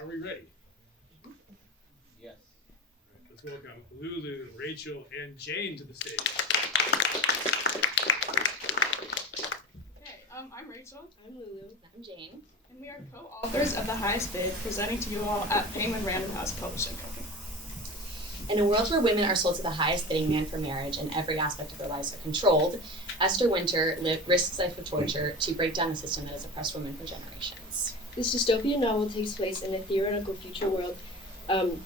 Are we ready? Yes. All right, let's welcome Lulu, Rachel, and Jane to the stage. Okay, I'm Rachel. I'm Lulu. I'm Jane. And we are co-authors of The Highest Bid, presenting to you all at Penguin Random House Publishing Company. In a world where women are sold to the highest bidding man for marriage and every aspect of their lives are controlled, Esther Winter risks life of torture to break down a system that has oppressed women for generations. This dystopian novel takes place in a theoretical future world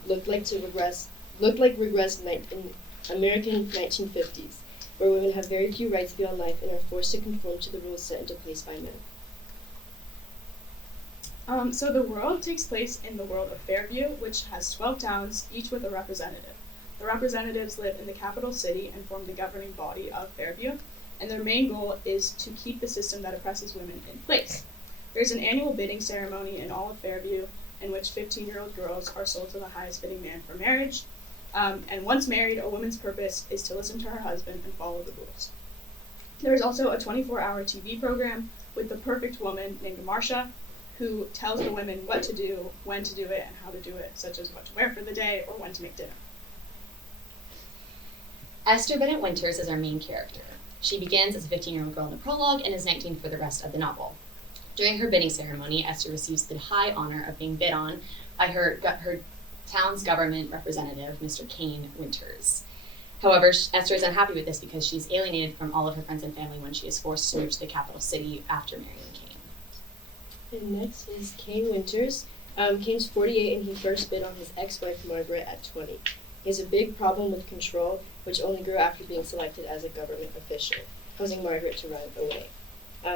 looked like regressed in American 1950s, where women have very few rights beyond life and are forced to conform to the rules set into place by men. So the world takes place in the world of Fairview, which has 12 towns, each with a representative. The representatives live in the capital city and form the governing body of Fairview, and their main goal is to keep the system that oppresses women in place. There's an annual bidding ceremony in all of Fairview in which 15-year-old girls are sold to the highest bidding man for marriage, and once married, a woman's purpose is to listen to her husband and follow the rules. There's also a 24-hour TV program with the perfect woman named Marsha, who tells the women what to do, when to do it, and how to do it, such as what to wear for the day or when to make dinner. Esther Bennett Winters is our main character. She begins as a 15-year-old girl in the prologue and is 19 for the rest of the novel. During her bidding ceremony, Esther receives the high honor of being bid on by her town's government representative, Mr. Kane Winters. However, Esther is unhappy with this because she's alienated from all of her friends and family when she is forced to move to the capital city after marrying Kane. And next is Kane Winters. Kane's 48 and he first bid on his ex-wife Margaret at 20. He has a big problem with control, which only grew after being selected as a government official, causing Margaret to run away.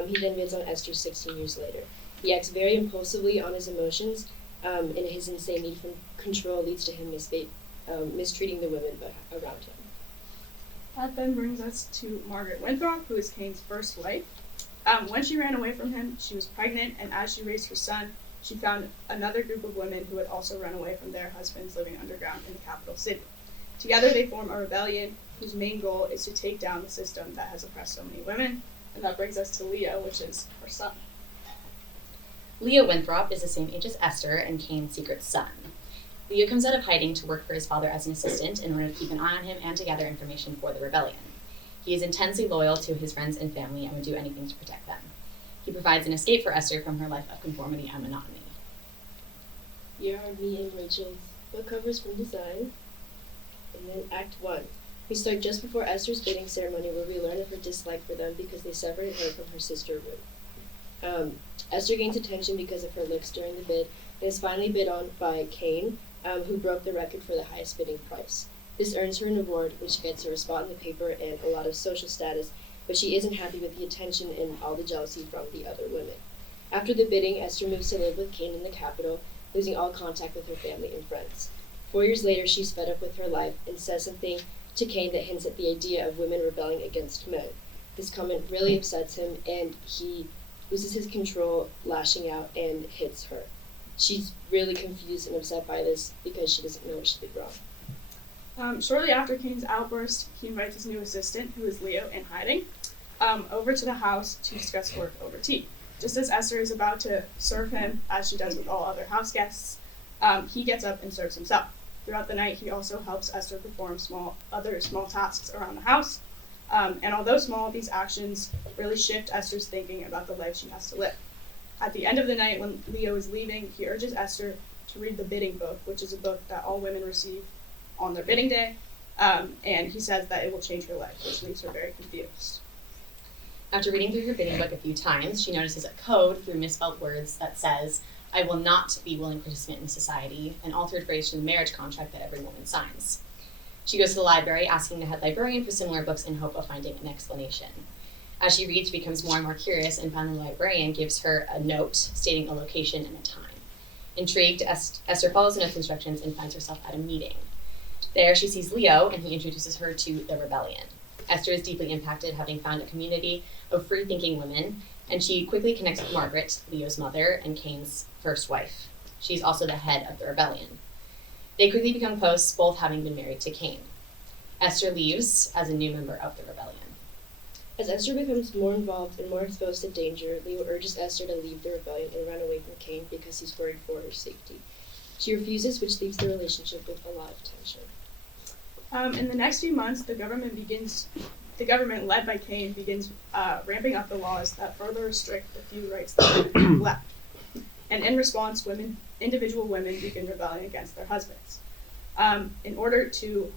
He then bids on Esther 16 years later. He acts very impulsively on his emotions, and his insane need for control leads to him mistreating the women around him. That then brings us to Margaret Winthrop, who is Kane's first wife. When she ran away from him, she was pregnant, and as she raised her son, she found another group of women who had also run away from their husbands living underground in the capital city. Together they form a rebellion whose main goal is to take down the system that has oppressed so many women, and that brings us to Leo, which is her son. Leo Winthrop is the same age as Esther and Kane's secret son. Leo comes out of hiding to work for his father as an assistant in order to keep an eye on him and to gather information for the rebellion. He is intensely loyal to his friends and family and would do anything to protect them. He provides an escape for Esther from her life of conformity and monotony. Here are me and Rachel's book covers from design. And then Act 1. We start just before Esther's bidding ceremony, where we learn of her dislike for them because they separated her from her sister Ruth. Esther gains attention because of her looks during the bid and is finally bid on by Kane, who broke the record for the highest bidding price. This earns her an award, which gets her a spot in the paper and a lot of social status, but she isn't happy with the attention and all the jealousy from the other women. After the bidding, Esther moves to live with Kane in the capital, losing all contact with her family and friends. 4 years later, she's fed up with her life and says something to Kane that hints at the idea of women rebelling against men. This comment really upsets him, and he loses his control, lashing out, and hits her. She's really confused and upset by this because she doesn't know what she did wrong. Shortly after Kane's outburst, he invites his new assistant, who is Leo, in hiding, over to the house to discuss work over tea. Just as Esther is about to serve him, as she does with all other house guests, he gets up and serves himself. Throughout the night, he also helps Esther perform other small tasks around the house, and although small, these actions really shift Esther's thinking about the life she has to live. At the end of the night, when Leo is leaving, he urges Esther to read the bidding book, which is a book that all women receive on their bidding day, and he says that it will change her life, which leaves her very confused. After reading through her bidding book a few times, she notices a code through misspelled words that says, "I will not be willing participant in society," an altered phrase to the marriage contract that every woman signs. She goes to the library, asking the head librarian for similar books in hope of finding an explanation. As she reads, she becomes more and more curious, and finally the librarian gives her a note stating a location and a time. Intrigued, Esther follows the note's instructions and finds herself at a meeting. There, she sees Leo, and he introduces her to the rebellion. Esther is deeply impacted, having found a community of free-thinking women, and she quickly connects with Margaret, Leo's mother, and Kane's first wife. She's also the head of the rebellion. They quickly become close, both having been married to Kane. Esther leaves as a new member of the rebellion. As Esther becomes more involved and more exposed to danger, Leo urges Esther to leave the rebellion and run away from Kane because he's worried for her safety. She refuses, which leaves the relationship with a lot of tension. In the next few months, the government led by Cain begins ramping up the laws that further restrict the few rights that women have left. And in response, individual women begin rebelling against their husbands. In order to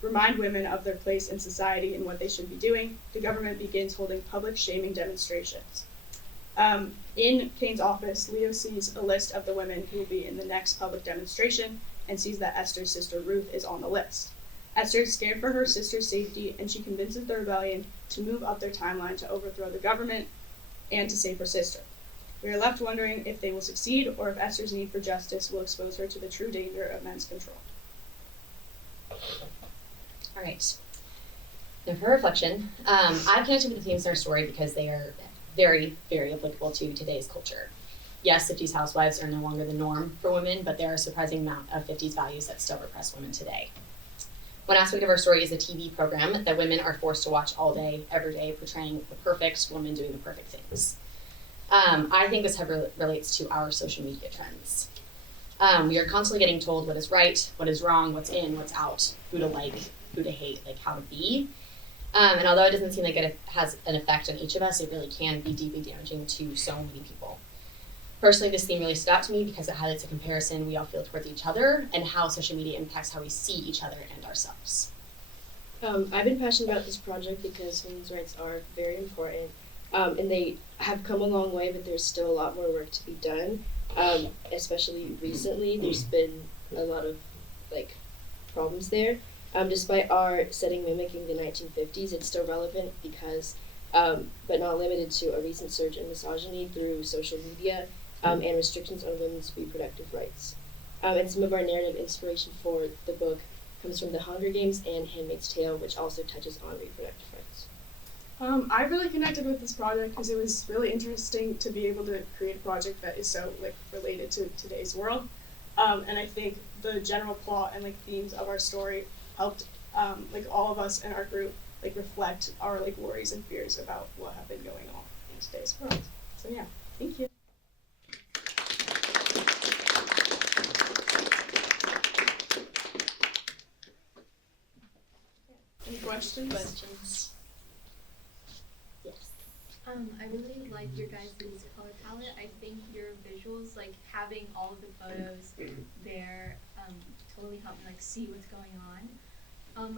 remind women of their place in society and what they should be doing, the government begins holding public shaming demonstrations. In Cain's office, Leo sees a list of the women who will be in the next public demonstration and sees that Esther's sister Ruth is on the list. Esther is scared for her sister's safety, and she convinces the rebellion to move up their timeline to overthrow the government and to save her sister. We are left wondering if they will succeed or if Esther's need for justice will expose her to the true danger of men's control. All right. Now for reflection, I've connected with the themes in our story because they are very, very applicable to today's culture. Yes, 50s housewives are no longer the norm for women, but there are a surprising amount of 50s values that still repress women today. One aspect of our story is a TV program that women are forced to watch all day, every day, portraying the perfect woman doing the perfect things. I think this relates to our social media trends. We are constantly getting told what is right, what is wrong, what's in, what's out, who to like, who to hate, like how to be. And although it doesn't seem like it has an effect on each of us, it really can be deeply damaging to so many people. Personally, this theme really stood out to me because it highlights a comparison we all feel towards each other and how social media impacts how we see each other and ourselves. I've been passionate about this project because women's rights are very important, and they have come a long way, but there's still a lot more work to be done. Especially recently, there's been a lot of problems there. Despite our setting mimicking the 1950s, it's still relevant because, but not limited to, a recent surge in misogyny through social media and restrictions on women's reproductive rights. And some of our narrative inspiration for the book comes from The Hunger Games and Handmaid's Tale, which also touches on reproductive rights. I really connected with this project because it was really interesting to be able to create a project that is so related to today's world. And I think the general plot and themes of our story helped all of us in our group reflect our worries and fears about what have been going on in today's world. So yeah, thank you. Any questions? Yes. I really like your guys' color palette. I think your visuals, having all of the photos there, totally helped me see what's going on.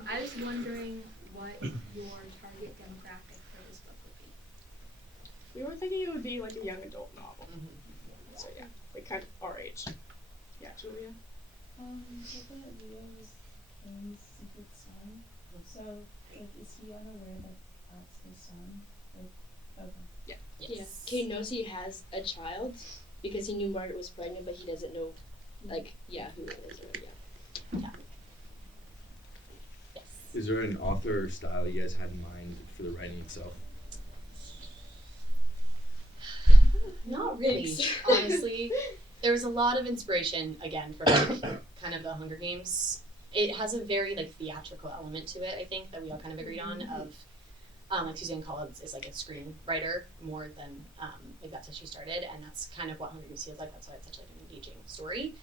I was wondering what your target demographic for this book would be. We were thinking it would be a young adult novel. So yeah, kind of our age. Yeah, Julia? I thought Leo was Aaron's secret son. So, is he unaware that that's his son? Okay. Yeah. Yes. Kate knows he has a child because he knew Margaret was pregnant, but he doesn't know, who it is or Yes. Is there an author or style you guys had in mind for the writing itself? Not really, honestly. There was a lot of inspiration, again, for kind of the Hunger Games. It has a very theatrical element to it, I think, that we all kind of agreed on, of Suzanne Collins is a screenwriter more than that's how she started, and that's kind of what Hunger Games feels like. That's why it's such an engaging story.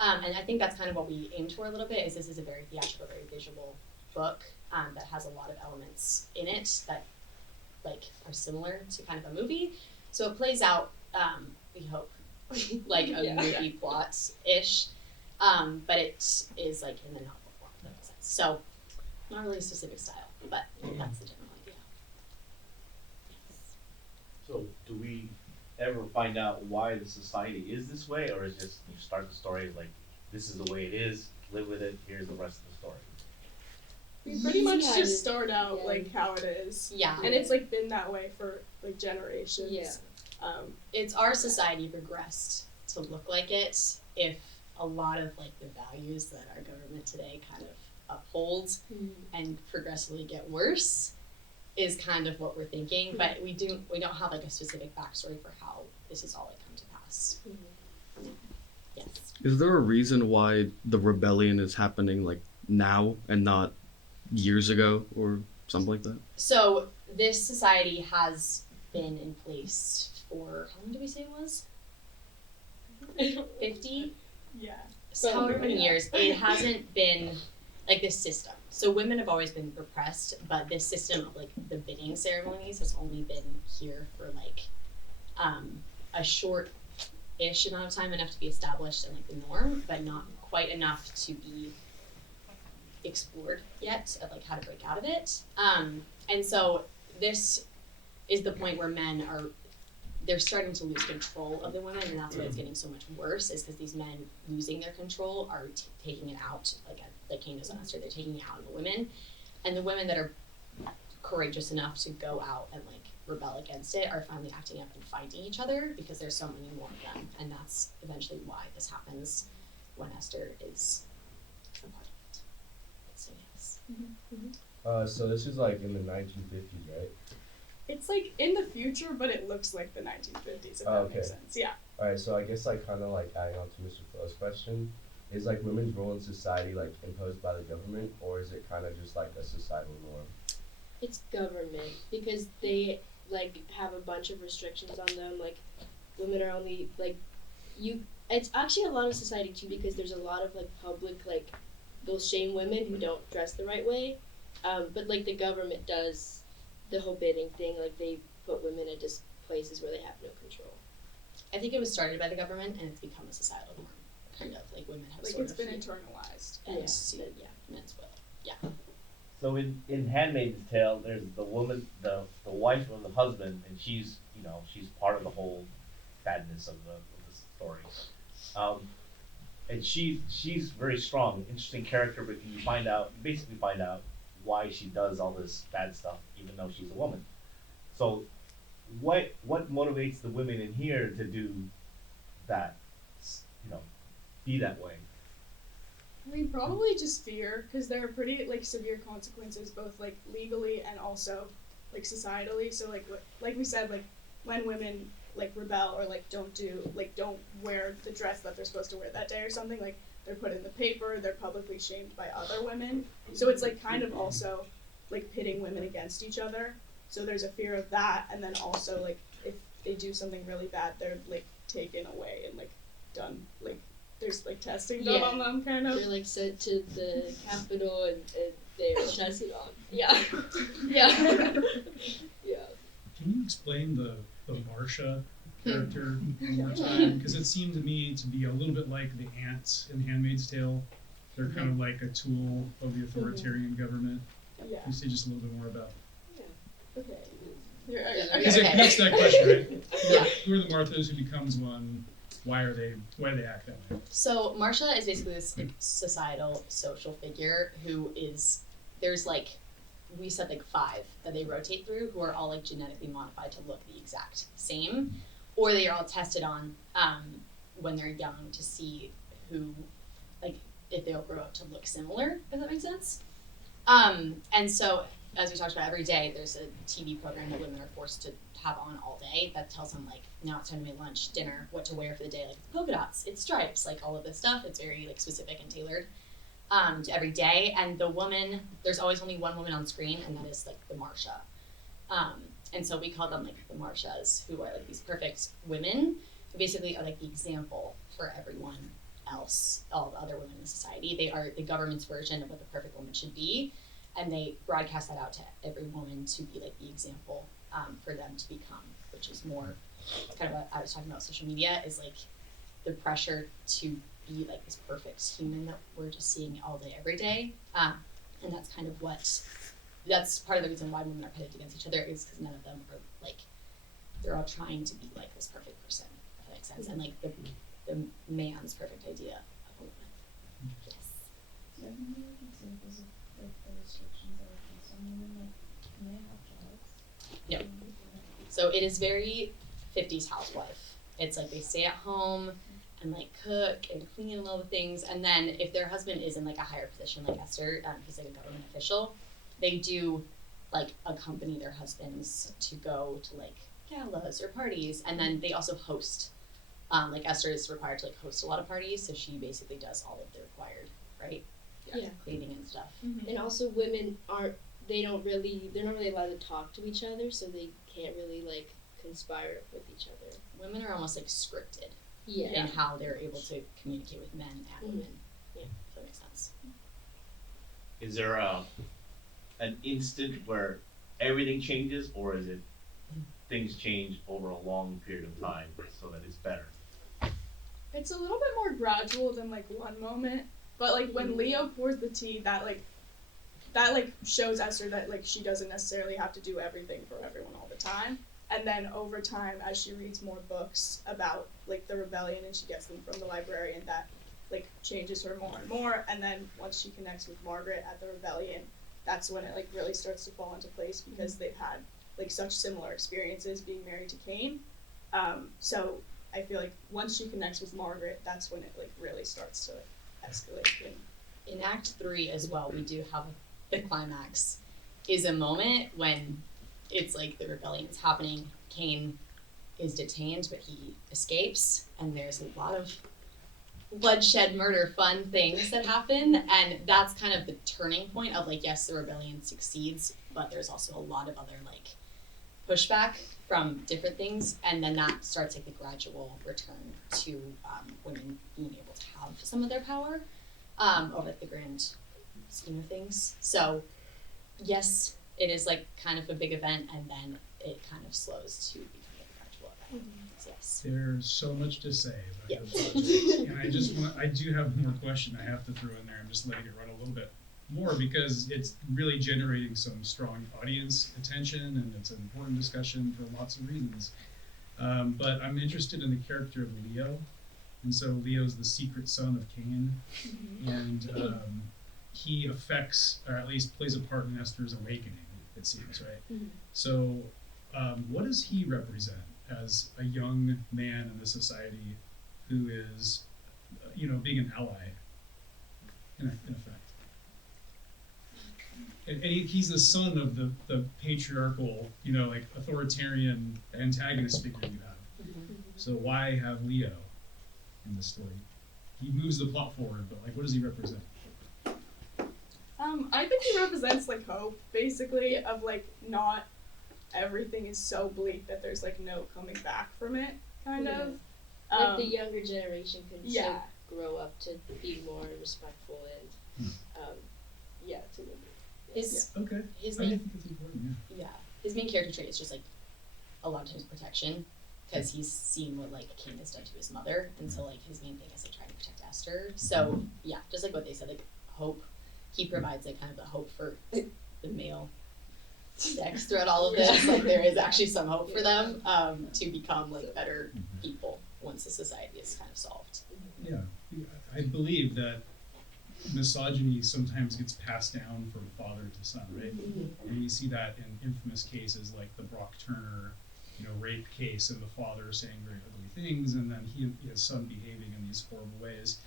And I think that's kind of what we aimed for a little bit, is this is a very theatrical, very visual book that has a lot of elements in it that are similar to kind of a movie. So it plays out, we hope, a movie plot-ish, but it is in the novel form, if that makes sense. So not really a specific style, but that's the general idea. So do we ever find out why the society is this way, or is just you start the story as this is the way it is, live with it, here's the rest of the story? We pretty much just start out how it is. Yeah. And it's been that way for generations. Yeah. It's our society progressed to look like it if a lot of the values that our government today kind of upholds and progressively get worse is kind of what we're thinking, but we don't have a specific backstory for how this has all come to pass. Yes. Is there a reason why the rebellion is happening now and not years ago or something like that? So this society has been in place for, how long did we say it was? 50? Yeah. however many Yeah. years, it hasn't been like this system. So women have always been repressed, but this system of like the bidding ceremonies has only been here for like a short-ish amount of time, enough to be established and like the norm, but not quite enough to be explored yet of like how to break out of it. And so this is the point where men are they're starting to lose control of the women, and that's why it's getting so much worse, is because these men losing their control are taking it out, like Candace and Esther, they're taking it out on the women, and the women that are courageous enough to go out and like rebel against it are finally acting up and fighting each other because there's so many more of them, and that's eventually why this happens when Esther is a part of it. So yes. So this is like in the 1950s, right? It's like in the future, but it looks like the 1950s, if that Okay. makes sense. Yeah. Alright, so I guess like kind of like adding on to Mr. Flo's question, is like women's role in society like imposed by the government, or is it kind of just like a societal norm? It's government, because they like have a bunch of restrictions on them. Like women are only like it's actually a lot of society too, because there's a lot of like public like they'll shame women who don't dress the right way. But like the government does the whole bidding thing, like they put women in just places where they have no control. I think it was started by the government and it's become a societal norm, kind of like women have Like sort it's of been internalized. men's will. Yeah. So in Handmaid's Tale, there's the woman, the wife of the husband, and she's part of the whole badness of the story. And she's very strong, interesting character, but you basically find out why she does all this bad stuff, even though she's a woman. So, what motivates the women in here to do that? Be that way. I mean, probably just fear, because there are pretty like severe consequences, both like legally and also like societally. So like we said, like when women like rebel or like don't wear the dress that they're supposed to wear that day or something, like they're put in the paper, they're publicly shamed by other women. So it's like kind of also like pitting women against each other. So there's a fear of that, and then also like if they do something really bad, they're like taken away and like done like there's like testing done on them kind of. They're like sent to the Capitol and they're tested on. Yeah. Yeah. Yeah. Can you explain the Marcia character one more time? Because it seemed to me to be a little bit like the ants in Handmaid's Tale. They're kind of like a tool of the authoritarian government. Yeah. Can you say just a little bit more about? Okay. Because it connects to that question, right? Yeah. Who are the Marthas? Who becomes one? Why do they act that way? So Marcia is basically this like societal social figure who is there's like we said like 5 that they rotate through who are all like genetically modified to look the exact same, or they are all tested on when they're young to see who like if they'll grow up to look similar. Does that make sense? And so as we talked about, every day there's a TV program that women are forced to have on all day that tells them like now it's time to make lunch, dinner, what to wear for the day, like it's polka dots, it's stripes, like all of this stuff. It's very like specific and tailored to every day. And the woman, there's always only one woman on screen, and that is like the Marcia. And so we call them like the Marcias, who are like these perfect women who basically are like the example for everyone else, all the other women in society. They are the government's version of what the perfect woman should be, and they broadcast that out to every woman to be like the example for them to become, which is more kind of what I was talking about. Social media is like the pressure to be like this perfect human that we're just seeing all day, every day, and that's kind of that's part of the reason why women are pitted against each other, is because none of them are like they're all trying to be like this perfect person, if that makes sense, and like the man's perfect idea of a woman. Yes. Do you have any examples of like the restrictions that are placed on women? Like, can they have jobs? No. So it is very 50s housewife. It's like they stay at home and like cook and clean and all the things, and then if their husband is in like a higher position, like Esther, he's like a government official, they do like accompany their husbands to go to like galas or parties, and then they also host. Like Esther is required to like host a lot of parties, so she basically does all of the required, right? Yeah. Cleaning and stuff. Mm-hmm. And also women they're not really allowed to talk to each other, so they can't really like conspire with each other. Women are almost like scripted Yeah. and how they're able to communicate with men and women. Yeah, if that makes sense. Is there an instant where everything changes, or is it things change over a long period of time so that it's better? It's a little bit more gradual than like one moment, but like when Leo pours the tea, that shows Esther that like she doesn't necessarily have to do everything for everyone all the time. And then over time, as she reads more books about like the rebellion and she gets them from the librarian, that like changes her more and more. And then once she connects with Margaret at the rebellion, that's when it like really starts to fall into place because they've had like such similar experiences being married to Cain. So I feel like once she connects with Margaret, that's when it like really starts to escalate. In Act 3 as well, we do have the climax is a moment when it's like the rebellion's happening. Cain is detained, but he escapes, and there's a lot of bloodshed, murder, fun things that happen, and that's kind of the turning point of like, yes, the rebellion succeeds, but there's also a lot of other like pushback from different things, and then that starts like the gradual return to women being able to have some of their power over the grand scheme of things. So yes, it is like kind of a big event, and then it kind of slows to become a gradual event. Yes. There's so much to say about Yeah. the budget. And I do have one more question I have to throw in there. I'm just letting it run a little bit more because it's really generating some strong audience attention, and it's an important discussion for lots of reasons. But I'm interested in the character of Leo. And so Leo's the secret son of Cain, and he affects, or at least plays a part in Esther's awakening, it seems, right? So what does he represent as a young man in the society who is, being an ally, in effect? And he's the son of the patriarchal, like authoritarian antagonist figure you have. So why have Leo in the story? He moves the plot forward, but like, what does he represent? I think he represents like hope, basically, of like not everything is so bleak that there's like no coming back from it, kind of. Like the younger generation can Yeah. still grow up to be more respectful and to live. Okay. His I main think it's important, his main character trait is just like a lot of times protection, because he's seen what like Cain has done to his mother, and so like his main thing is like trying to protect Esther. So yeah, just like what they said, like hope. He provides like kind of the hope for the male sex throughout all of this. Like there is actually some hope for them to become like better people once the society is kind of solved. Yeah, I believe that misogyny sometimes gets passed down from father to son, right? And you see that in infamous cases like the Brock Turner, rape case, and the father saying very ugly things, and then his son behaving in these horrible ways.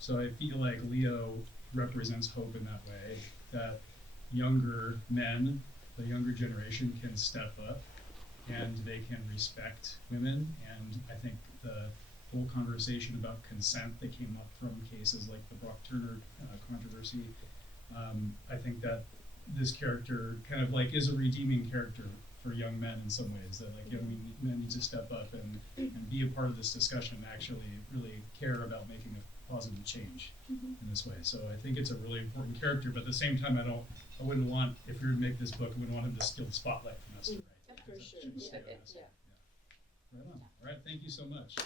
So I feel like Leo represents hope in that way, that younger men, the younger generation, can step up and they can respect women. And I think the whole conversation about consent that came up from cases like the Brock Turner controversy, I think that this character kind of like is a redeeming character for young men in some ways, that like young men need to step up and be a part of this discussion and actually really care about making a positive change in this way. So I think it's a really important character, but at the same time, I wouldn't want, if you were to make this book, I wouldn't want him to steal the spotlight from us. Right? For sure. Right on. All right, thank you so much.